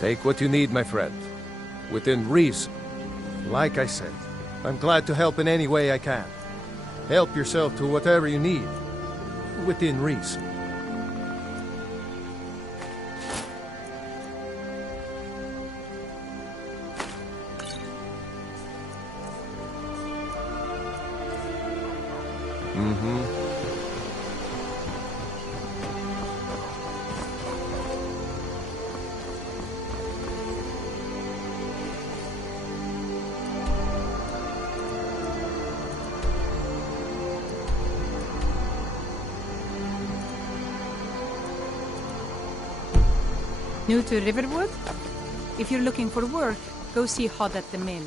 Take what you need, my friend. Within reason. Like I said, I'm glad to help in any way I can. Help yourself to whatever you need. Within reason. New to Riverwood? If you're looking for work, go see Hod at the mill.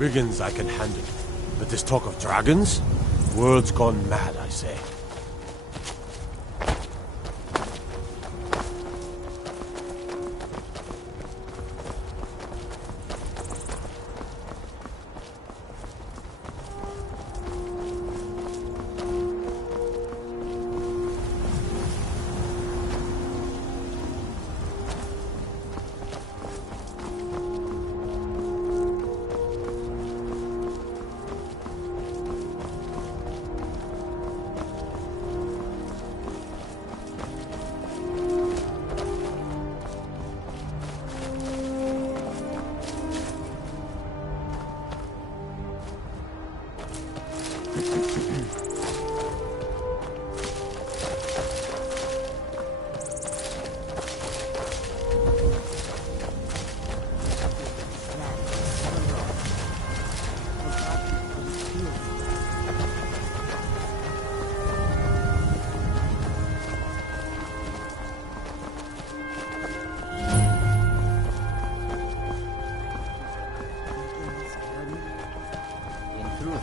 Brigands I can handle. But this talk of dragons? World's gone mad, I say.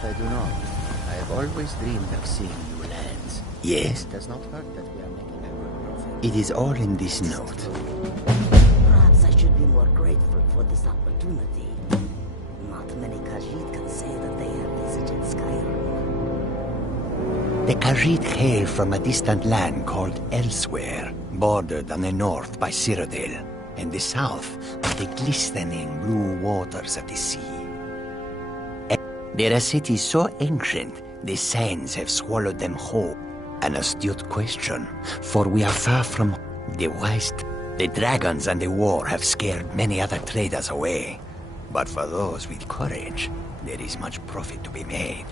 I do not. I have always dreamed of seeing new lands. Yes, it does not hurt that we are making a good profit. It is all in this note. Perhaps I should be more grateful for this opportunity. Not many Khajiit can say that they have visited Skyrim. The Khajiit hail from a distant land called Elsewhere, bordered on the north by Cyrodiil, and the south by the glistening blue waters of the sea. They're a city so ancient, the sands have swallowed them whole. An astute question, for we are far from the west. The dragons and the war have scared many other traders away. But for those with courage, there is much profit to be made.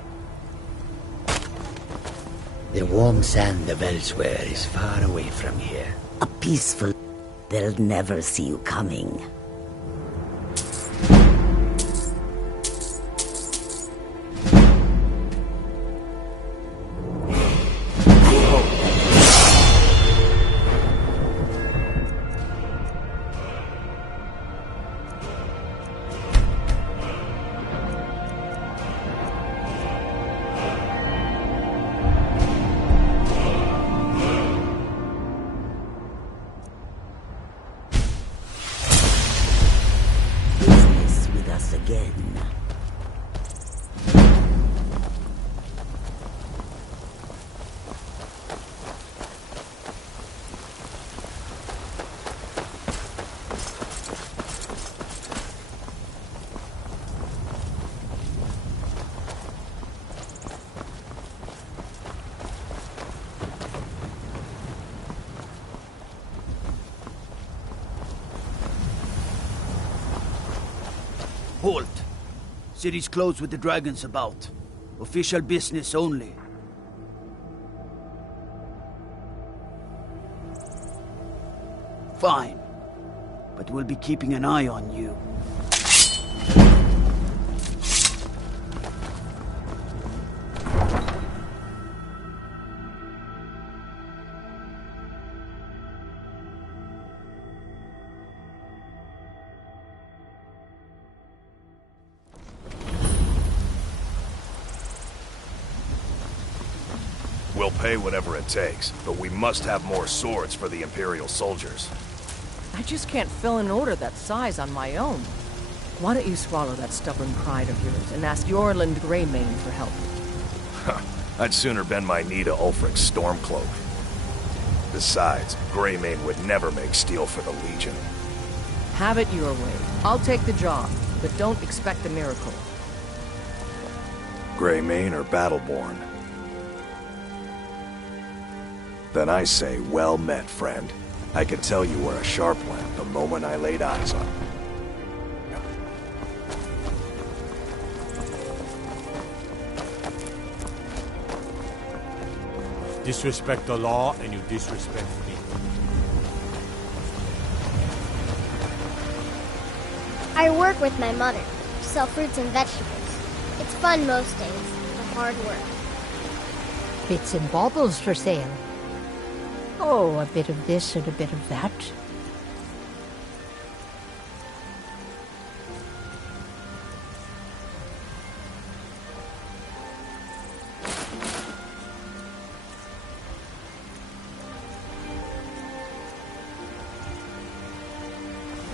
The warm sand of Elsewhere is far away from here. A peaceful... They'll never see you coming. Again. Halt! City's closed with the dragons about. Official business only. Fine. But we'll be keeping an eye on you. We'll pay whatever it takes, but we must have more swords for the Imperial soldiers. I just can't fill an order that size on my own. Why don't you swallow that stubborn pride of yours and ask Yorland Greymane for help? I'd sooner bend my knee to Ulfric's Stormcloak. Besides, Greymane would never make steel for the Legion. Have it your way. I'll take the job, but don't expect a miracle. Greymane or Battleborn? Then I say, well met, friend. I could tell you were a sharp one the moment I laid eyes on you. Disrespect the law, and you disrespect me. I work with my mother, sell fruits and vegetables. It's fun most days, but hard work. Bits and baubles for sale. Oh, a bit of this and a bit of that.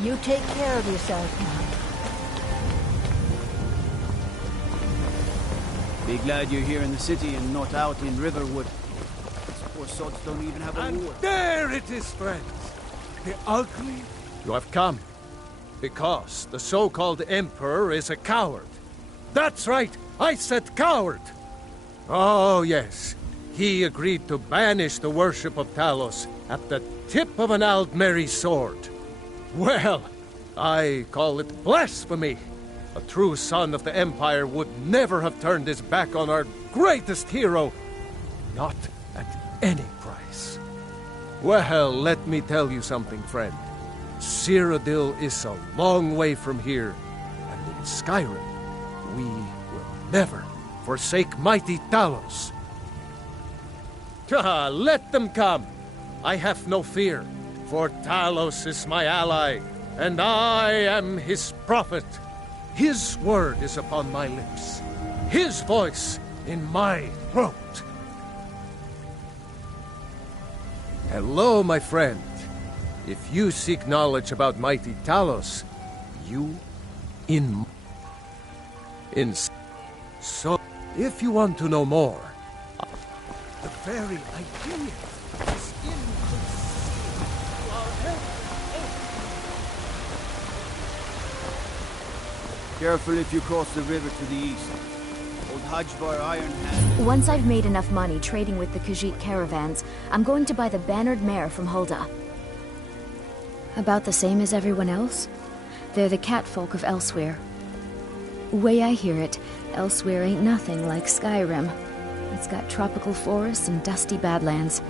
You take care of yourself now. Be glad you're here in the city and not out in Riverwood. These poor sods don't even have a And ward. there it is, friends. The ugly. You have come because the so-called Emperor is a coward. That's right, I said coward. Oh, yes. He agreed to banish the worship of Talos at the tip of an Aldmeri sword. Well, I call it blasphemy. A true son of the Empire would never have turned his back on our greatest hero. Not at any price. Well, let me tell you something, friend. Cyrodiil is a long way from here, and in Skyrim, we will never forsake mighty Talos. Let them come. I have no fear, for Talos is my ally, and I am his prophet. His word is upon my lips, his voice in my throat. Hello, my friend. If you seek knowledge about mighty Talos, you so if you want to know more, the very idea is Careful if you cross the river to the east. Old Hajvar Iron Hand. Once I've made enough money trading with the Khajiit caravans, I'm going to buy the bannered mare from Hulda. About the same as everyone else? They're the catfolk of Elsewhere. Way I hear it, Elsewhere ain't nothing like Skyrim. It's got tropical forests and dusty badlands.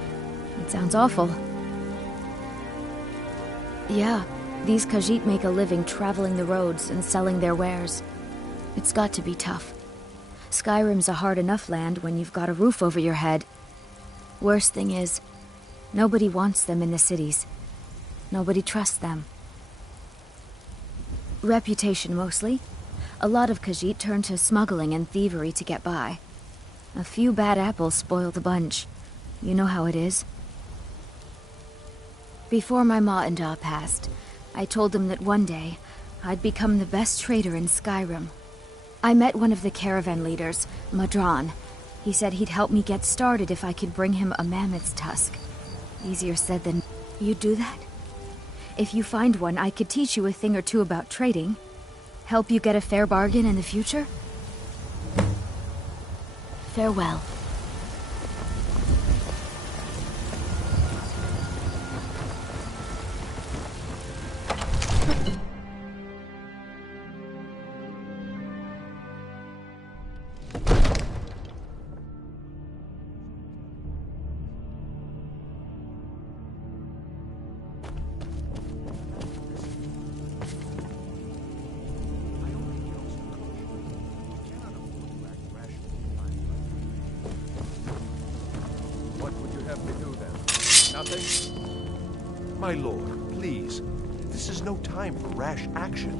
It sounds awful. Yeah, these Khajiit make a living traveling the roads and selling their wares. It's got to be tough. Skyrim's a hard enough land when you've got a roof over your head. Worst thing is, nobody wants them in the cities. Nobody trusts them. Reputation, mostly. A lot of Khajiit turn to smuggling and thievery to get by. A few bad apples spoil the bunch. You know how it is. Before my ma and Da passed, I told them that one day, I'd become the best trader in Skyrim. I met one of the caravan leaders, Madran. He said he'd help me get started if I could bring him a mammoth's tusk. Easier said than... You'd do that? If you find one, I could teach you a thing or two about trading. Help you get a fair bargain in the future? Farewell. My lord, please. This is no time for rash action.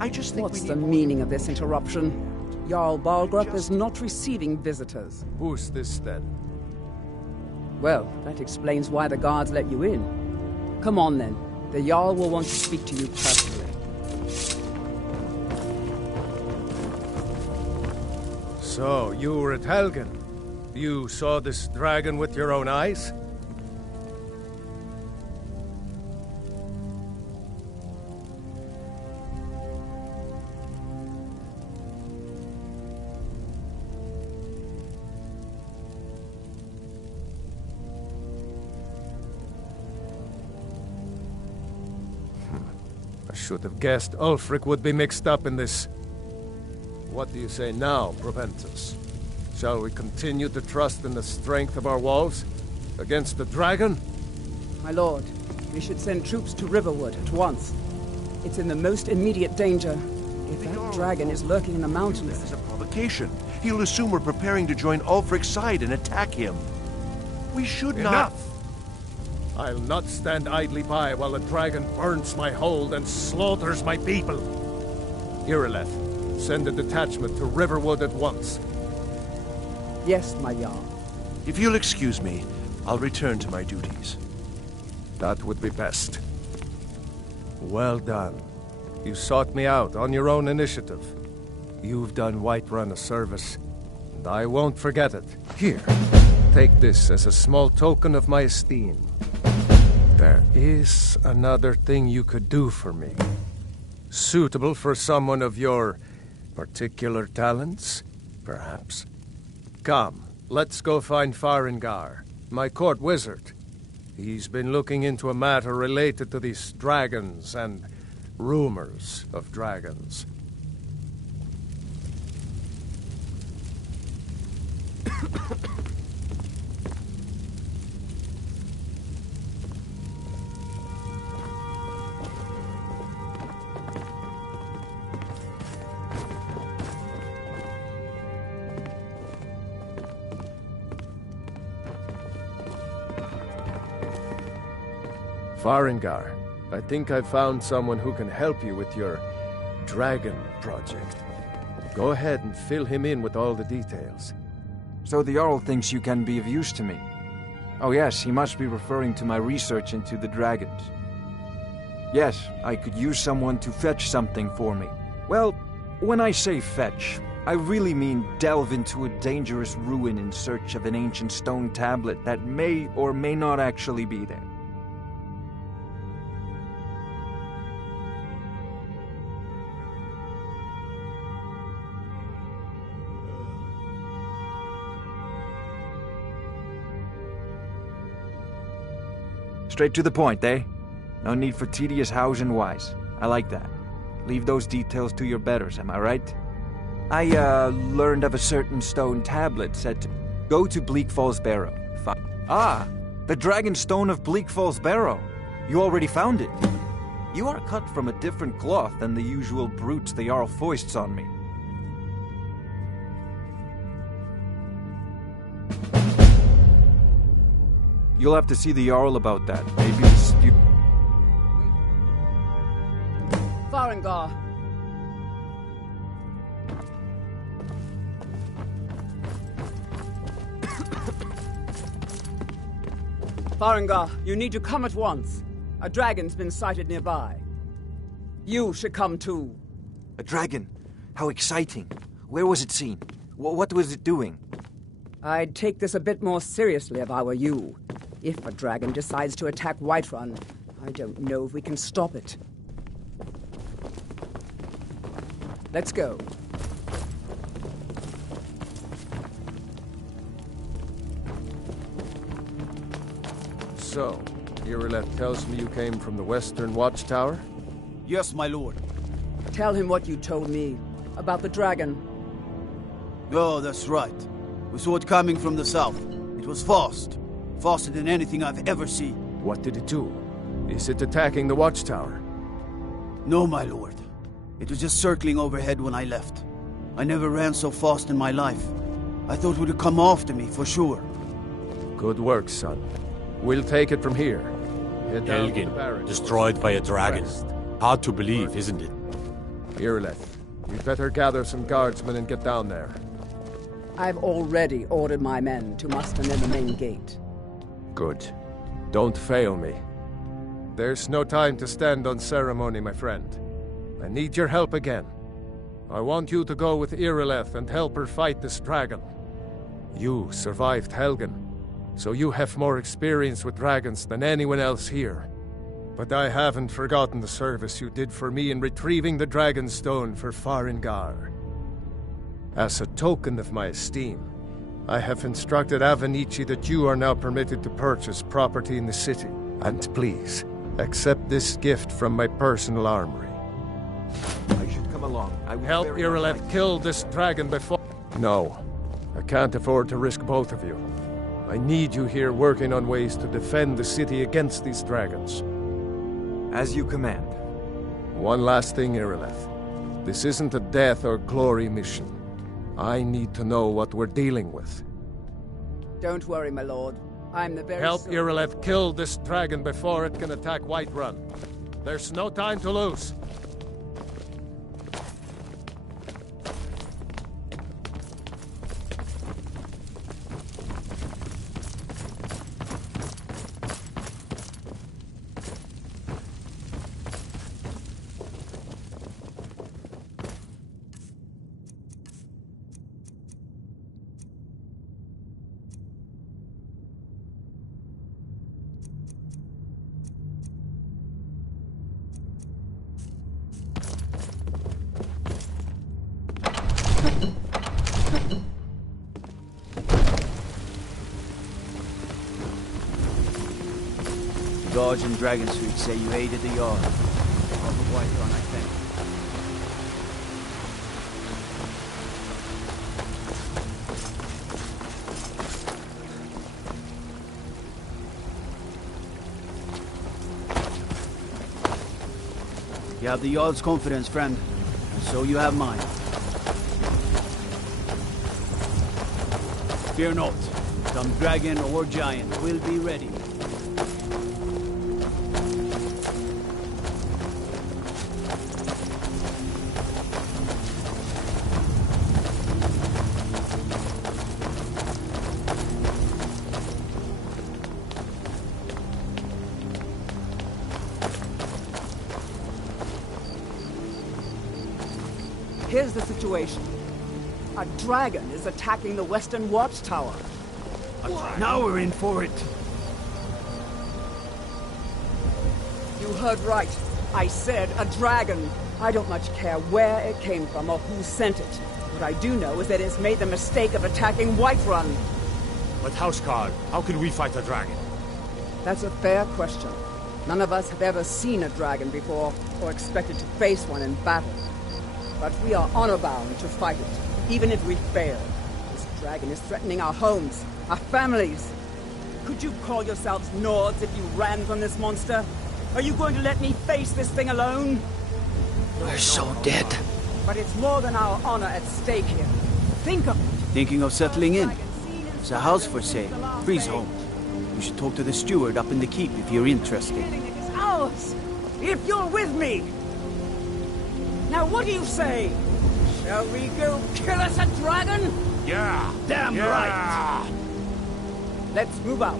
I just think What's the meaning of this interruption? Jarl Balgrup is not receiving visitors. Who's this, then? Well, that explains why the guards let you in. Come on, then. The Jarl will want to speak to you personally. So, you were at Helgen. You saw this dragon with your own eyes? I should have guessed Ulfric would be mixed up in this. What do you say now, Proventus? Shall we continue to trust in the strength of our walls against the dragon? My lord, we should send troops to Riverwood at once. It's in the most immediate danger. If that dragon is lurking in the mountains... This is a provocation. He'll assume we're preparing to join Ulfric's side and attack him. We should not... Enough! I'll not stand idly by while the dragon burns my hold and slaughters my people. Irileth, send a detachment to Riverwood at once. Yes, my Jarl. If you'll excuse me, I'll return to my duties. That would be best. Well done. You sought me out on your own initiative. You've done Whiterun a service, and I won't forget it. Here, take this as a small token of my esteem. There is another thing you could do for me. Suitable for someone of your particular talents, perhaps. Come, let's go find Farengar, my court wizard. He's been looking into a matter related to these dragons and rumors of dragons. Farengar, I think I've found someone who can help you with your dragon project. Go ahead and fill him in with all the details. So the Jarl thinks you can be of use to me. Oh yes, he must be referring to my research into the dragons. Yes, I could use someone to fetch something for me. Well, when I say fetch, I really mean delve into a dangerous ruin in search of an ancient stone tablet that may or may not actually be there. Straight to the point, eh? No need for tedious hows and whys. I like that. Leave those details to your betters, am I right? I, learned of a certain stone tablet said to go to Bleak Falls Barrow. Ah, the Dragon Stone of Bleak Falls Barrow. You already found it. You are cut from a different cloth than the usual brutes the Jarl foists on me. You'll have to see the Jarl about that. Maybe the Farengar. Farengar, you need to come at once. A dragon's been sighted nearby. You should come too. A dragon? How exciting. Where was it seen? What was it doing? I'd take this a bit more seriously if I were you. If a dragon decides to attack Whiterun, I don't know if we can stop it. Let's go. So, Irileth tells me you came from the Western Watchtower? Yes, my lord. Tell him what you told me about the dragon. Oh, that's right. We saw it coming from the south. It was fast. Faster than anything I've ever seen. What did it do? Is it attacking the Watchtower? No, my lord. It was just circling overhead when I left. I never ran so fast in my life. I thought it would come after me, for sure. Good work, son. We'll take it from here. Head down to the Helgen, barracks. destroyed by a dragon. Rest. Hard to believe, isn't it? Irileth, we'd better gather some guardsmen and get down there. I've already ordered my men to muster near the main gate. Good. Don't fail me. There's no time to stand on ceremony, my friend. I need your help again. I want you to go with Irileth and help her fight this dragon. You survived Helgen, so you have more experience with dragons than anyone else here. But I haven't forgotten the service you did for me in retrieving the Dragon Stone for Farengar. As a token of my esteem, I have instructed Avenici that you are now permitted to purchase property in the city. And please, accept this gift from my personal armory. I should come along. I would Help very Irileth much kill this dragon before... No, I can't afford to risk both of you. I need you here working on ways to defend the city against these dragons. As you command. One last thing, Irileth. This isn't a death or glory mission. I need to know what we're dealing with. Don't worry, my lord. I'm the very... Help soul- Irileth kill this dragon before it can attack Whiterun. There's no time to lose. Sergeant Dragonstreet say you aided the Yard. Of the White Run, I think. You have the Yard's confidence, friend. And so you have mine. Fear not. Come dragon or giant, we'll be ready. Here's the situation. A dragon is attacking the Western Watchtower. Now we're in for it. You heard right. I said a dragon. I don't much care where it came from or who sent it. What I do know is that it's made the mistake of attacking Whiterun. But Houseguard, how can we fight a dragon? That's a fair question. None of us have ever seen a dragon before, or expected to face one in battle. But we are honor-bound to fight it, even if we fail. This dragon is threatening our homes, our families. Could you call yourselves Nords if you ran from this monster? Are you going to let me face this thing alone? We're so dead. But it's more than our honor at stake here. Think of it. Thinking of settling in? There's a house for sale. Freeze home. You should talk to the steward up in the keep if you're interested. It's ours, if you're with me. Now what do you say? Shall we go kill us a dragon? Yeah! Damn right! Let's move out.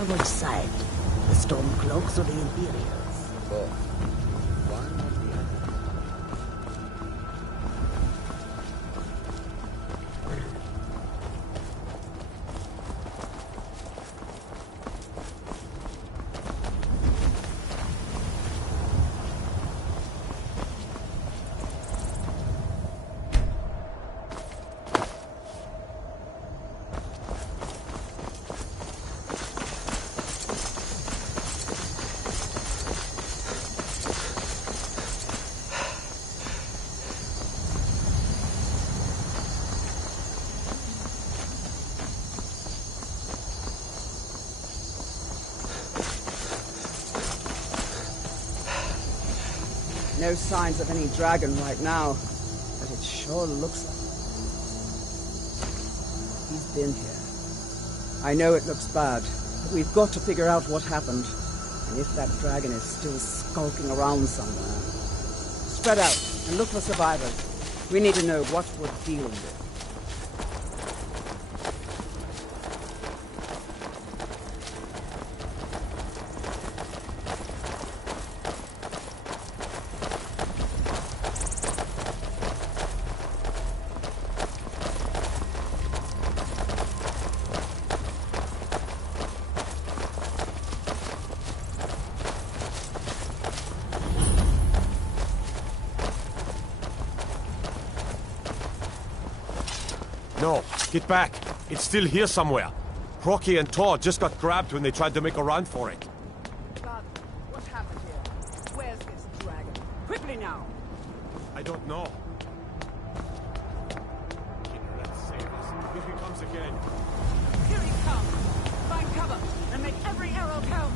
On which side? The Stormcloaks or the Imperials? Both. One or the other. No signs of any dragon right now, but it sure looks like he's been here. I know it looks bad, but we've got to figure out what happened, and if that dragon is still skulking around somewhere. Spread out and look for survivors. We need to know what we're dealing with. No, get back. It's still here somewhere. Rocky and Todd just got grabbed when they tried to make a run for it. Father, what happened here? Where's this dragon? Quickly now! I don't know. Let's save us if he comes again. Here he comes! Find cover and make every arrow count!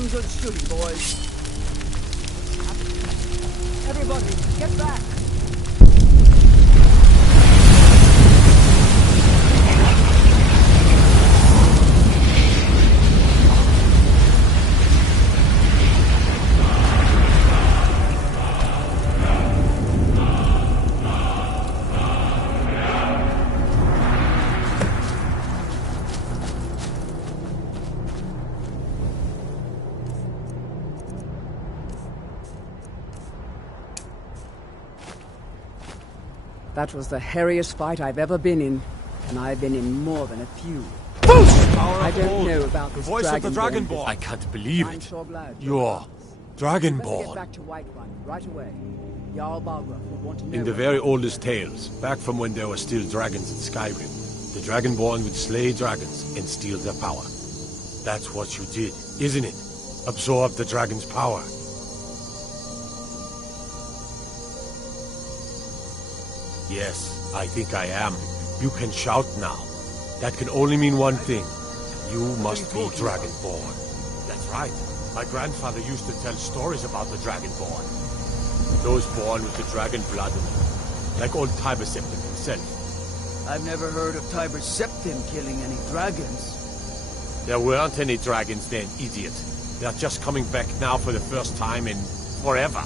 damn good shooting, boys. Everybody, get back! That was the hairiest fight I've ever been in, and I've been in more than a few. I don't know about the this voice of the Dragonborn. I can't believe I'm it. sure glad. You're Better get Dragonborn. back to Whiterun right away. Jarl Balgruuf will want to know. In the very oldest tales, back from when there were still dragons in Skyrim, the Dragonborn would slay dragons and steal their power. That's what you did, isn't it? Absorb the dragon's power. Yes, I think I am. You can shout now. That can only mean one thing. You must be Dragonborn. That's right. My grandfather used to tell stories about the Dragonborn. Those born with the dragon blood in them. Like old Tiber Septim himself. I've never heard of Tiber Septim killing any dragons. There weren't any dragons then, idiot. They're just coming back now for the first time in forever.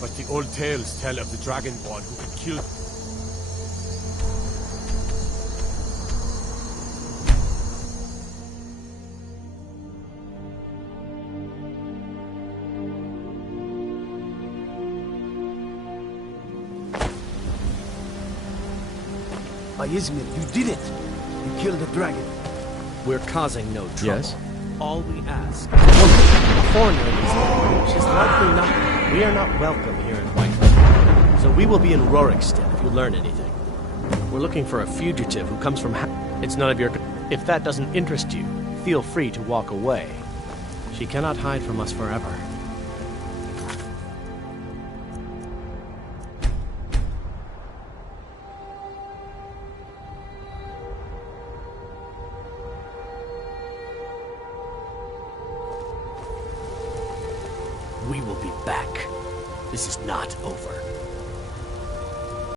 But the old tales tell of the Dragonborn who could kill... Izmir, you did it! You killed a dragon. We're causing no trouble. Yes? All we ask... A foreign lady, she's likely not... We are not welcome here in Whiterun. So we will be in Rorikstead if you learn anything. We're looking for a fugitive who comes from... It's none of your... If that doesn't interest you, feel free to walk away. She cannot hide from us forever. We will be back. This is not over.